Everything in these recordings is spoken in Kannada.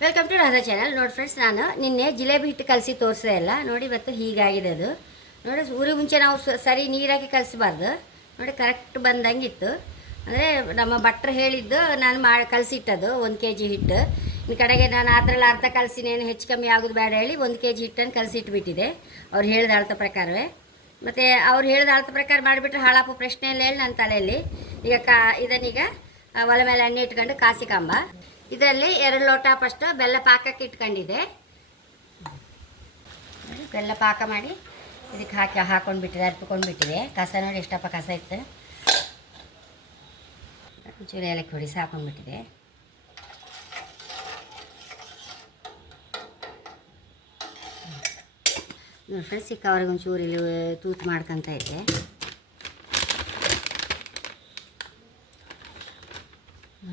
ವೆಲ್ಕಮ್ ಟು ರಾಧಾ ಚಾನಲ್ ನೋಡಿ ಫ್ರೆಂಡ್ಸ್ ನಾನು ನಿನ್ನೆ ಜಿಲೇಬಿ ಹಿಟ್ಟು ಕಲಸಿ ತೋರಿಸಿದೆ ಅಲ್ಲ? ನೋಡಿ ಇವತ್ತು ಹೀಗಾಗಿದೆ ಅದು. ನೋಡಿ ಊರಿಗೆ ಮುಂಚೆ ನಾವು ಸರಿ ನೀರಾಗಿ ಕಲಿಸಬಾರ್ದು. ನೋಡಿ ಕರೆಕ್ಟ್ ಬಂದಂಗಿತ್ತು. ಅಂದರೆ ನಮ್ಮ ಭಟ್ರು ಹೇಳಿದ್ದು ನಾನು ಮಾಡಿ ಕಲಸಿಟ್ಟದು ಒಂದು ಕೆ ಜಿ ಹಿಟ್ಟು. ಇನ್ನು ಕಡೆಗೆ ನಾನು ಅದರಲ್ಲಿ ಅರ್ಧ ಕಲಸಿನೇನು ಹೆಚ್ಚು ಕಮ್ಮಿ ಆಗೋದು ಬೇಡ ಹೇಳಿ ಒಂದು ಕೆ ಜಿ ಹಿಟ್ಟನ್ನು ಕಲಸಿಟ್ಬಿಟ್ಟಿದೆ. ಅವ್ರು ಹೇಳಿದ ಅಳ್ತ ಪ್ರಕಾರವೇ. ಮತ್ತು ಅವ್ರು ಹೇಳಿದ ಅಳತ ಪ್ರಕಾರ ಮಾಡಿಬಿಟ್ರೆ ಹಾಳಾಪು ಪ್ರಶ್ನೆ ಇಲ್ಲ ಹೇಳಿ ನನ್ನ ತಲೆಯಲ್ಲಿ. ಈಗ ಕಾ ಇದನ್ನೀಗ ಆ, ಒಲೆ ಮೇಲೆ ಎಣ್ಣೆ ಇಟ್ಕೊಂಡು ಕಾಸಿ ಕಂಬ. ಇದರಲ್ಲಿ ಎರಡು ಲೋಟ ಫಸ್ಟು ಬೆಲ್ಲ ಪಾಕಕ್ಕೆ ಇಟ್ಕೊಂಡಿದೆ ಬೆಲ್ಲ ಪಾಕ ಮಾಡಿ ಇದಕ್ಕೆ ಹಾಕಿ ಹಾಕೊಂಡು ಬಿಟ್ಟಿದೆ ಅರ್ಪಿಕೊಂಡು ಬಿಟ್ಟಿದೆ ಕಸ ನೋಡಿ ಎಷ್ಟಪ್ಪ ಕಸ ಇತ್ತು. ಒಂಚೂರು ಏಲಕ್ಕಿ ಹೊಡಿ ಹಾಕೊಂಡ್ಬಿಟ್ಟಿದೆ. ನೋಡಿ ಫ್ರೆಂಡ್ಸ್ ಸಿಕ್ಕವ್ರಿಗೆ ಒಂಚೂರು ಇಲ್ಲಿ ತೂತು ಮಾಡ್ಕೊತ ಇದ್ದೆ.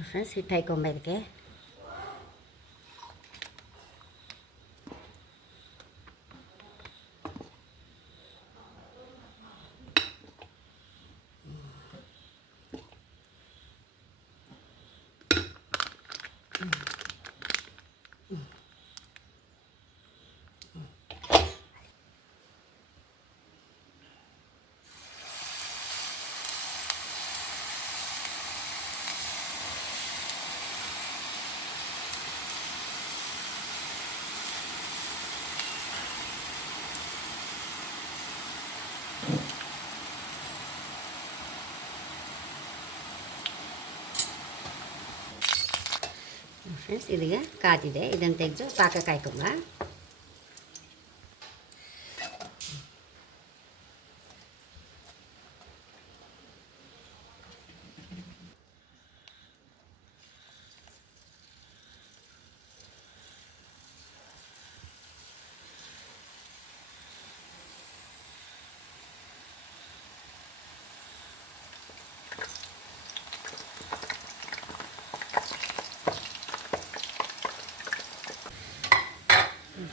ಫ್ರೆಂಡ್ಸ್, ಹಿಟ್ಟು ಹಾಕೊಂಬ ಇದಕ್ಕೆ. ಫ್ರೆಂಡ್ಸ್ ಇದೀಗ ಕಾದಿದೆ. ಇದನ್ನು ತೆಗೆದು ಪಾಕ ಕಾಯ್ಕೊಂಬ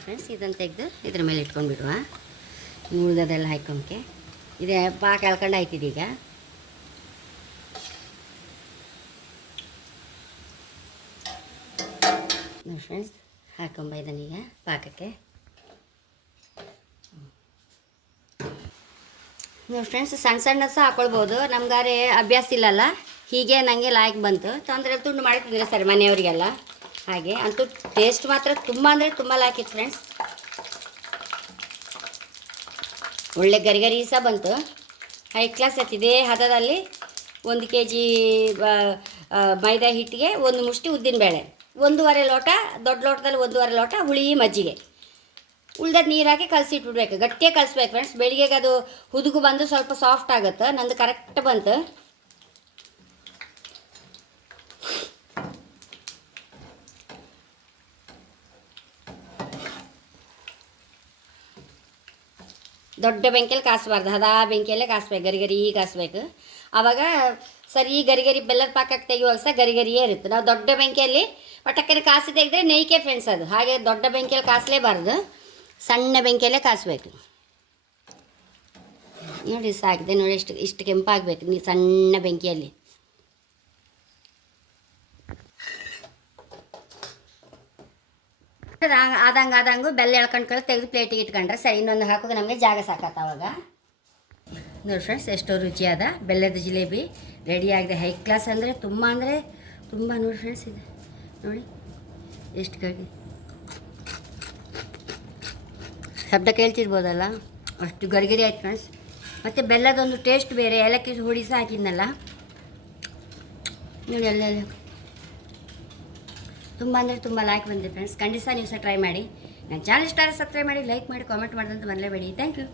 ಫ್ರೆಂಡ್ಸ್ ಇದನ್ನು ತೆಗೆದು ಇದ್ರ ಮೇಲೆ ಇಟ್ಕೊಂಡ್ಬಿಡುವ. ಉಳ್ದದೆಲ್ಲ ಹಾಕೊಂಡ್ಕೆ. ಇದೆ, ಪಾಕ ಎಳ್ಕೊಂಡು ಆಯ್ತಿದೆ ಈಗ. ನೋಡಿ ಫ್ರೆಂಡ್ಸ್ ಹಾಕೊಂಬ ಇದನ್ನೀಗ ಪಾಕಕ್ಕೆ. ನೋಡಿ ಫ್ರೆಂಡ್ಸ್ ಸಣ್ಣ ಸಣ್ಣ ಸಹ ಹಾಕೊಳ್ಬೋದು. ನಮ್ಗಾರೆ ಅಭ್ಯಾಸ ಇಲ್ಲಲ್ಲ. ಹೀಗೆ ನನಗೆ ಲಾಯ್ಕ್ ಬಂತು. ತೊಂದರೆ ತುಂಡು ಮಾಡ್ತಿದ್ರೆ ಸರ್ ಮನೆಯವರಿಗೆಲ್ಲ. ಹಾಗೆ, ಅಂತೂ ಟೇಸ್ಟ್ ಮಾತ್ರ ತುಂಬ ಅಂದರೆ ತುಂಬ ಲಾಕಿತ್ತು ಫ್ರೆಂಡ್ಸ್ ಒಳ್ಳೆ ಗರಿಗರಿ ಗರಿ ಸಹ ಬಂತು. ಹೈ ಕ್ಲಾಸ್ ಆಯ್ತು. ಇದೇ ಹದದಲ್ಲಿ ಒಂದು ಕೆ ಜಿ ಮೈದಾ ಹಿಟ್ಟಿಗೆ ಒಂದು ಮುಷ್ಟಿ ಉದ್ದಿನಬೇಳೆ ಒಂದೂವರೆ ಲೋಟ, ದೊಡ್ಡ ಲೋಟದಲ್ಲಿ ಒಂದೂವರೆ ಲೋಟ ಹುಳಿ ಮಜ್ಜಿಗೆ. ಉಳ್ದದ್ದು ನೀರು ಹಾಕಿ ಕಲಸಿಟ್ಬಿಡ್ಬೇಕು. ಗಟ್ಟಿಯಾಗಿ ಕಲಿಸ್ಬೇಕು ಫ್ರೆಂಡ್ಸ್ ಬೆಳಿಗ್ಗೆಗೆ ಅದು ಹುದುಗು ಬಂದು ಸ್ವಲ್ಪ ಸಾಫ್ಟ್ ಆಗುತ್ತೆ. ನಂದು ಕರೆಕ್ಟ್ ಬಂತು. ದೊಡ್ಡ ಬೆಂಕಿಯಲ್ಲಿ ಕಾಸಬಾರ್ದು. ಹದಾ ಬೆಂಕಿಯಲ್ಲೇ ಕಾಸ್ಬೇಕು ಗರಿಗರಿ ಗರಿ ಕಾಸ್ಬೇಕು. ಆವಾಗ ಸರಿ ಗರಿಗರಿ ಗರಿ ಬೆಲ್ಲದ ಪಾಕಕ್ಕೆ ತೆಗೆಯುವಾಗ ಸಹ ಗರಿಗರಿಯೇ ಇರುತ್ತೆ. ನಾವು ದೊಡ್ಡ ಬೆಂಕಿಯಲ್ಲಿ ಪಟಕ್ಕನೆ ಕಾಸಿ ತೆಗೆದ್ರೆ ನೈಕೆ ಫ್ರೆಂಡ್ಸ್ ಅದು. ಹಾಗೆ ದೊಡ್ಡ ಬೆಂಕಿಯಲ್ಲಿ ಕಾಸಲೇಬಾರ್ದು. ಸಣ್ಣ ಬೆಂಕಿಯಲ್ಲೇ ಕಾಸಬೇಕು. ನೋಡಿ ಸಾಕಿದೆ ನೋಡಿ, ಇಷ್ಟು ಇಷ್ಟು ಕೆಂಪಾಗಬೇಕು. ನೀ ಸಣ್ಣ ಬೆಂಕಿಯಲ್ಲಿ. ಆದಂಗೆ ಆದಂಗು ಬೆಲ್ಲ ಎಳ್ಕೊಂಡು ತೆಗೆದು ಪ್ಲೇಟಿಗೆ ಇಟ್ಕೊಂಡ್ರೆ ಸರಿ, ಇನ್ನೊಂದು ಹಾಕೋಕೆ ನಮಗೆ ಜಾಗ ಸಾಕತ್ತ ಅವಾಗ. ನೋಡಿ ಫ್ರೆಂಡ್ಸ್ ಎಷ್ಟೋ ರುಚಿಯಾದ ಬೆಲ್ಲದ ಜಿಲೇಬಿ ರೆಡಿ ಆಗಿದೆ. ಹೈ ಕ್ಲಾಸ್ ಅಂದರೆ ತುಂಬ ಅಂದರೆ ತುಂಬ ನೋಡಿ ಫ್ರೆಂಡ್ಸ್ ಇದೆ. ನೋಡಿ, ಎಷ್ಟು ಕಡೆ ಶಬ್ದ ಕೇಳ್ತಿರ್ಬೋದಲ್ಲ? ಅಷ್ಟು ಗರಿಗರಿ ಆಯ್ತು ಫ್ರೆಂಡ್ಸ್ ಮತ್ತು ಬೆಲ್ಲದೊಂದು ಟೇಸ್ಟ್ ಬೇರೆ. ಏಲಕ್ಕಿ ಹುಡಿಸಿ ಹಾಕಿದ್ನಲ್ಲ. ನೋಡಿ ಎಲ್ಲ ಎಲ್ಲ ತುಂಬ ಅಂದರೆ ತುಂಬ ಲೈಕ್ ಬಂದಿದೆ ಫ್ರೆಂಡ್ಸ್ ಖಂಡಿತ ನೀವು ಸಹ ಟ್ರೈ ಮಾಡಿ. ನನ್ನ ಚಾನಲ್ ಸ್ಟಾರ್ ಸಬ್ಸ್ಕ್ರೈಬ್ ಮಾಡಿ ಲೈಕ್ ಮಾಡಿ ಕಾಮೆಂಟ್ ಮಾಡೋದಂತ ಮರಲೇಬೇಡಿ. Thank you